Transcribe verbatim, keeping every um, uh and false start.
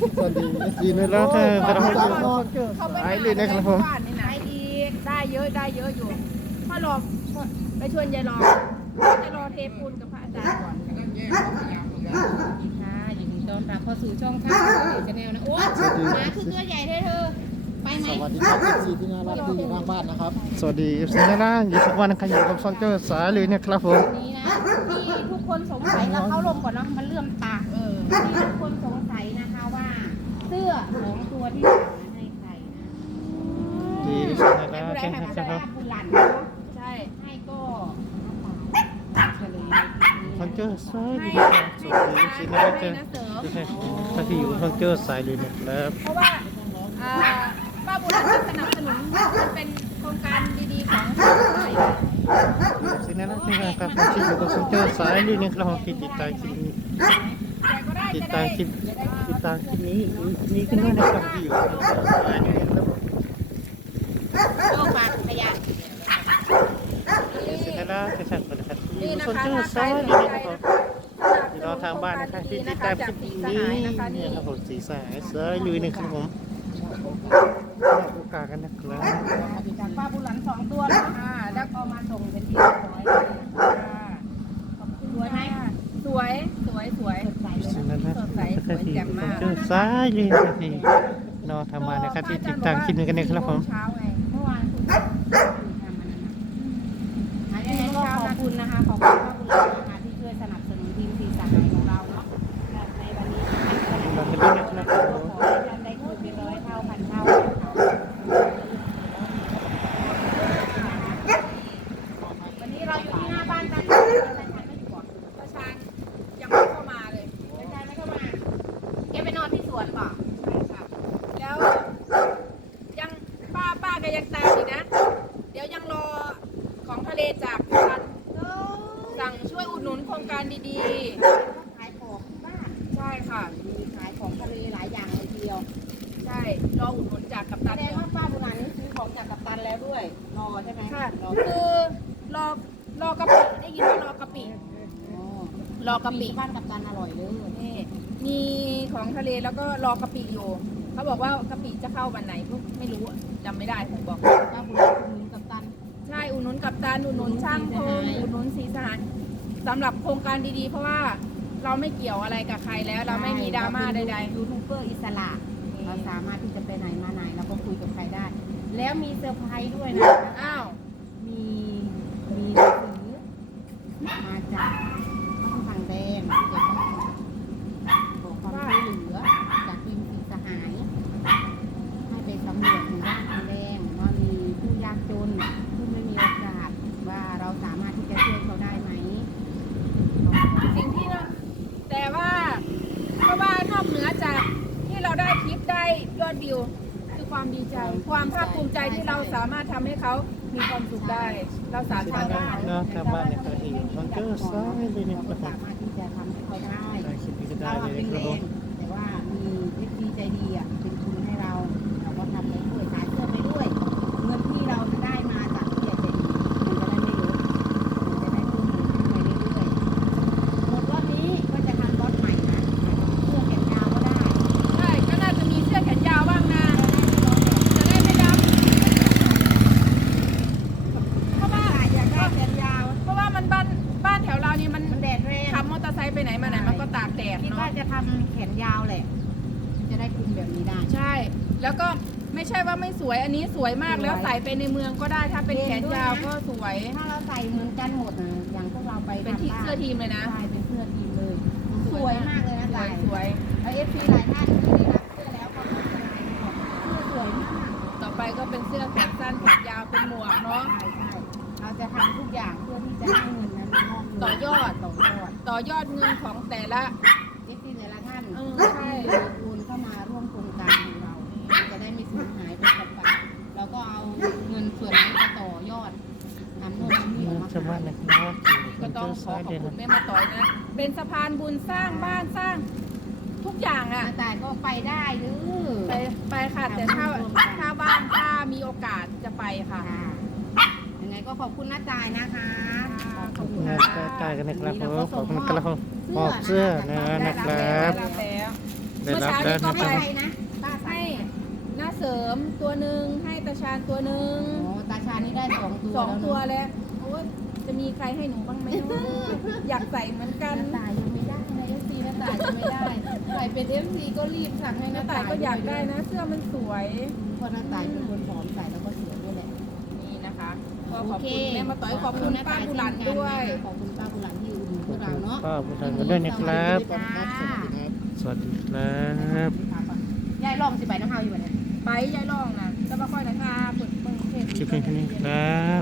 สวัสดีดีนะแล้วเธอจะให้ดูเขาไปไอ้เลยนะครับผมบ้านนี่นะได้อีกได้เยอะได้เยอะอยู่พ่อรอไปชวนยายรอจะรอเทปูนกับพระอาจารย์ก่อนค่ะยินดีต้อนรับเข้าสู่ช่องข้าวชาแนลนะโอ้หมาคือตัวใหญ่เธอเธอไปไหมสวัสดีครับซีที่น่ารักที่อยู่ข้างบ้านนะครับสวัสดีเอฟซีนะนะอยู่ทุกวันนะครับอยู่กับซอนเจอร์สายเลยนะครับผมนี้นะที่ทุกคนสงสัยแล้วเขาลงก่อนเนาะมันเลื่อมตาเออที่ทุกคนสงสัยนะคะว่าเสื้อของตัวที่สั่งมาให้ใครนะดีเอฟซีนะนะผู้ใดแข่งให้ขันมากันคได้รับบุญหลานเนาะใช่ให้ก็เฉลยซอนเจอร์สายเลยนะครับสวัสดีเอฟซีนะนะเจอถ้าที่อยู่ซอนเจอร์สายเลยนะครับเพราะว่าอ่าป้าบุญหลานสนับสนุนมันเป็นโครงการดีๆของไทยสินะนะที่นะครับที่อยู่กับซอนเจอร์สายเลยนะครับผมที่ติดตามคลิปนี้แต่ก็ได้ติดจะตาได้มคลิปติดตามคลิปนี้นี้ขึ้นด้วยนะครับที่อยู่กับซอนเจอร์สายเลยนะครับผมโลกฝากขยะสินะนะแข่งขันกันนะครับที่อยู่กับซอนเจอร์สายเลยนะครับผมที่เราทางบ้านนะครับที่ติดตามคลิปนี้เนี่ยครับผมสีสายสายเลยนะครับผมโอกาสกันนะครับจากป้าบุญหลานสองตัวแล้วอ่าแล้วก็มาส่งเป็นที่เรียบร้อยเลยค่ะขอบคุณสวยไหมสวยสวยสวยสดใสฉะนั้นนะสดใสสวยแจ่มมากเจอซ้ายเลยนะทีนอทำมานะครับที่ติดตามคลิปนี้กันนะครับผมเช้าไงเมื่อวานคุณทำมันนะยังไงก็ขอบคุณนะคะขอบคุณป้าบุญหลานนะคะที่ช่วยสนับสนุนทีมสีสหายของเราเนาะในวันนี้ท่านก็เราจะเล่นนะครับขอให้ท่านได้คืนเป็นร้อยเท่าพันเท่าวันนี้เราอยู่ที่หน้าบ้านตาชาญตาชาญไม่อยู่ก่อนตาชาญยังไม่เข้ามาเลยตาชาญไม่เข้ามาแกไปนอนที่สวนเปล่าใช่ค่ะแล้วยังป้าป้าแกยังตามอีกนะ เดี๋ยวยังรอของทะเลจากท่านสั่งช่วยอุดหนุนโครงการดีๆขายของบ้านใช่ค่ะมีขายของทะเลหลายอย่างเลยทีเดียวใช่รออุดหนุนจากกัปตันแสดงว่าป้าบุญหลานนี่ซื้อของจากกัปตันแล้วด้วยรอใช่ไหมค่ะคือรอรอกะปิได้ยินว่ารอกะปิรอกะปิบ้านกัปตันอร่อยเลยนี่มีของทะเลแล้วก็รอกะปิอยู่เขาบอกว่ากะปิจะเข้าวันไหนพวกไม่รู้จำไม่ได้ผมบอกป้าบุญหลานอุดหนุนกัปตันใช่อุดหนุนกัปตันอุดหนุนช่างพงอุดหนุนสีสหายสำหรับโครงการดีๆเพราะว่าเราไม่เกี่ยวอะไรกับใครแล้วเราไม่มีดราม่าใดๆยูทูบเบอร์อิสระเราสามารถที่จะไปไหนมาไหนเราก็คุยกับใครได้ แล้วมีเซอร์ไพรส์ด้วยนะอ้าวมีมีหนังสือมาจากบ้านฝั่งแดงที่จะต้องขอความช่วยเหลือจากทีมสีสหายให้ไปสำรวจหมู่บ้านฝั่งแดงว่ามีผู้ยากจนผู้ไม่มีโอกาสว่าเราสามารถที่จะช่วยเขาได้ไหมสิ่งที่เราแต่ว่าเพราะว่านอกเหนือจากที่เราได้คลิปได้ยอดวิวคือความดีใจ ความภาคภูมิใจที่เราสามารถทำให้เขามีความสุขได้ เราสามารถได้นอทำบ้านนะครับที่ซอนเจอร์ซ้ายเลยนะคเรารับผมสามารถที่จะทำให้เขาได้ได้คลิปนี้ก็ได้เราเลยเป็นนะครับเลผมนแต่ว่ามีวิธีใจดีอ่ะเป็นทุนให้เราเราก็ทำไปด้วยขายเสื้อไปด้วย เงินที่เราจะได้มาจากผู้ใหญ่ใจดีมันจะได้ไม่เยอะมันจะได้เพิ่มขึ้นไปเรื่อยๆหมดรอบนี้ก็จะทำรอบใหม่นะเสื้อแขนยาวก็ได้ใช่ก็น่าจะมีเสื้อแขนยาวบ้างนะจะได้ไม่ดำเพราะว่าอยากได้แขนยาว เพราะว่ามันบ้านบ้านแถวเรานี่มันแดดแรงขับมอเตอร์ไซค์ไปไหนมาไหนมันก็ตากแดดคิดว่าจะทำแขนยาวแหละจะได้คุมแบบนี้ได้ใช่ แล้วก็ไม่ใช่ว่าไม่สวยอันนี้สวยมากแล้วใส่ไปในเมืองก็ได้ถ้าเป็นแขนยาวก็สวยถ้าเราใส่เหมือนกันหมดนะอย่างพวกเราไปเป็นที่เสื้อทีมเลยนะใช่เป็นเสื้อทีมเลยสวยมากเลยนะสวยสวยไอเอฟซีหลายท่านที่ได้รับเสื้อแล้วเขาก็จะไลน์บอกเสื้อสวยมากต่อไปก็เป็นเสื้อแขนสั้นแขนยาวเป็นหมวกเนาะใช่ใช่เราจะทำทุกอย่างเพื่อที่จะให้เงินนั้นงอกต่อยอดต่อยอดต่อยอดเงินของแต่ละเอฟซีแต่ละท่านเออใช่โอนเข้ามาร่วมโครงการของเราจะได้ไม่สูญหายไปกับเปล่าเราก็เอาเงินส่วนนี้ไปต่อยอดทำโน่นทำนี่ออกมาชาวบ้านนะครับที่ซก็อนเจต้ออง ร์ขอซ้ายขอบเลยคุนะณแม่มาต่อยนะ เป็นสะพานบุญสร้างบ้านสร้างทุกอย่างอ่ะแต่ก็ไปได้หรือไปไปค่ะแต่ถ้าถ้าว่างถ้ามีโอกาสจะไปค่ะยังไงก็ขอบคุณน้าจ่ายนะคะขอบคุณนะค่ะจ่ายกันนะครับผมขอบคุณครับผมมอบเสื้อนะนะครับได้แล้วได้เมื่อรับเช้าแล้วนี้ก็นะคให้รับนะป้าให้หน้าเสริมตัวหนึ่งให้ตาชานตัวหนึ่งโอ้ตาชานี่ได้สองตัวสองตัวแล้วแล้วโอ้ยจะมีใครให้หนูบ้างไหมเนอะอยากใส่เหมือนกันน้าตายยังไม่ได้ในเอฟซีน้าตายยังไม่ได้ใครเป็นเอฟซีก็รีบสั่งให้หน้าน้าตาตาย ยก็อยากได้นะ เสื้อมันสวยเพราะน้าตายเป็นคนผอมใส่แล้วก็สวยด้วยแหละนี่นะคะก็ขอบคุณแม่มาต่อยขอบคุณป้าบุหลันด้วยขอบคุณป้าบุหลันที่อุดหนุนพวกเราเนาะป้าบุญทันกันด้วยนะครับจ้าสวัสดีครับยายลองสิไปน้ำเฮาอยู่เนี่ยไปยายรองนะจะมาค่อยนะคะเปิดเปิดเพจคลิปนี้แค่นี้ครับ